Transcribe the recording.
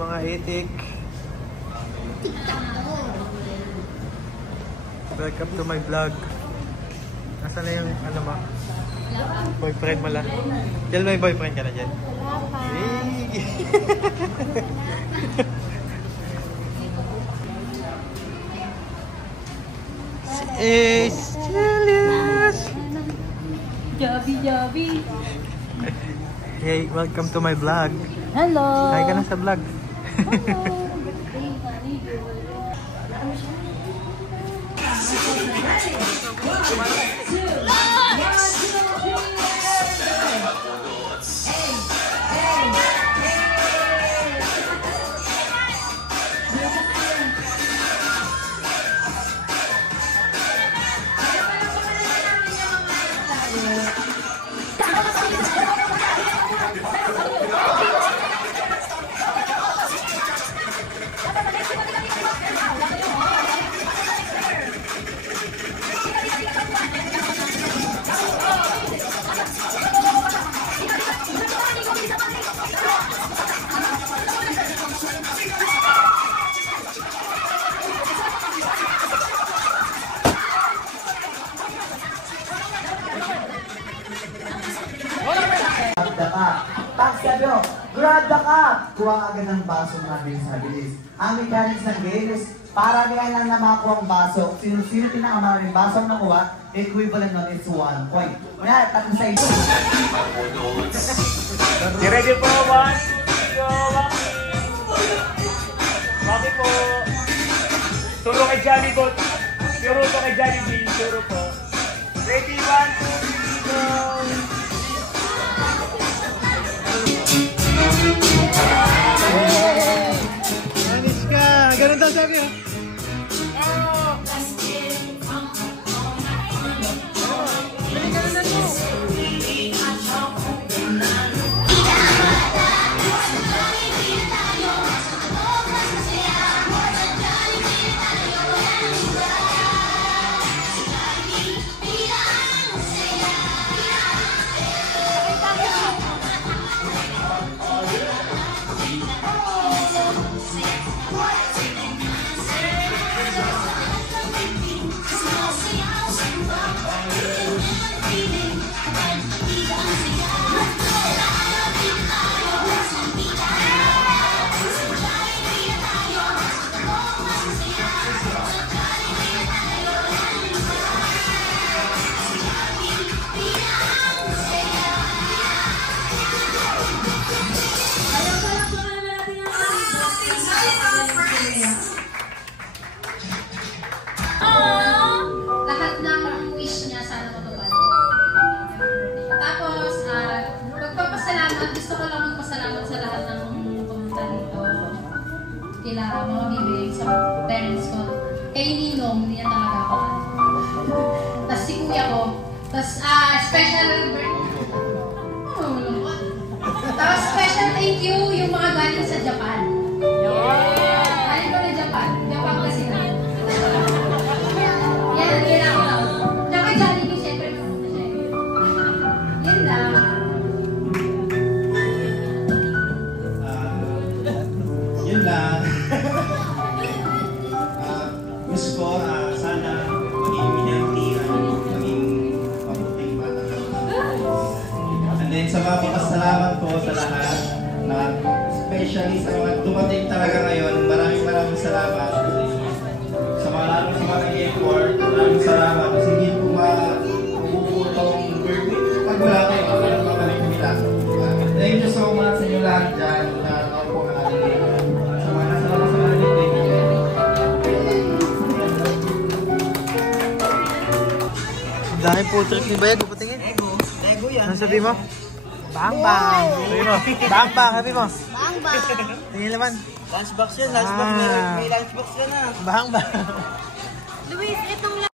mga itik. Welcome to my vlog. Nasaan na yung ano mo? Boyfriend mo lang. Diyan may boyfriend ka na dyan? Wala pa. Serious. Jabi. Hey, welcome to my vlog. Hello. Hi ka na sa vlog. Hello. Pag sabi mo, grab the cup! Kuha agad ng baso natin sa bilis. Ang mechanics ng game is paramihan lang na makakuha ang baso. Sino pinakamaraming baso ang nakuha, equivalent nun is 1 point. Kaya, tatlo sa inyo. Ready po, 1, 2, Maki po. Turo kay Johnny Bot. Turo po kay Johnny B. Turo po. Ready, 1, 2, 3, go! Anis ka! Ganun daw sabi ha? Kila mga bibig sa parents ko. Kay Ninong, hindi niya talaga ako. Tapos si kuya ko. Tapos special tapos special thank you yung mga galing sa Japan. Galing ko na Japan. Japan kasi na. Yan ako. Tsaka Jollibee, syempre pumunta siya. Yan lang. Yun lang. Gusto ko, sana maging minantiran, maging mabuting bata. And then sa mga pasalamat ko sa lahat, especially sa mga dumating talaga ngayon, maraming salamat. Sa mga lalo sa mga nag-effort, maraming salamat. Kasi hindi ko mabubutong birthday. Pag wala kayo, walang mabalik nila. Thank you so much sa inyo lahat dyan. Dahil po trip ni Bayag, patingin. Lego yan. Ano sabi mo? Bang bang! Sabi mo? Bang bang! Sabi mo? Bang bang! Tingin naman. Lunchbox yan, may lunchbox yan ah. Bang bang! Luis, itong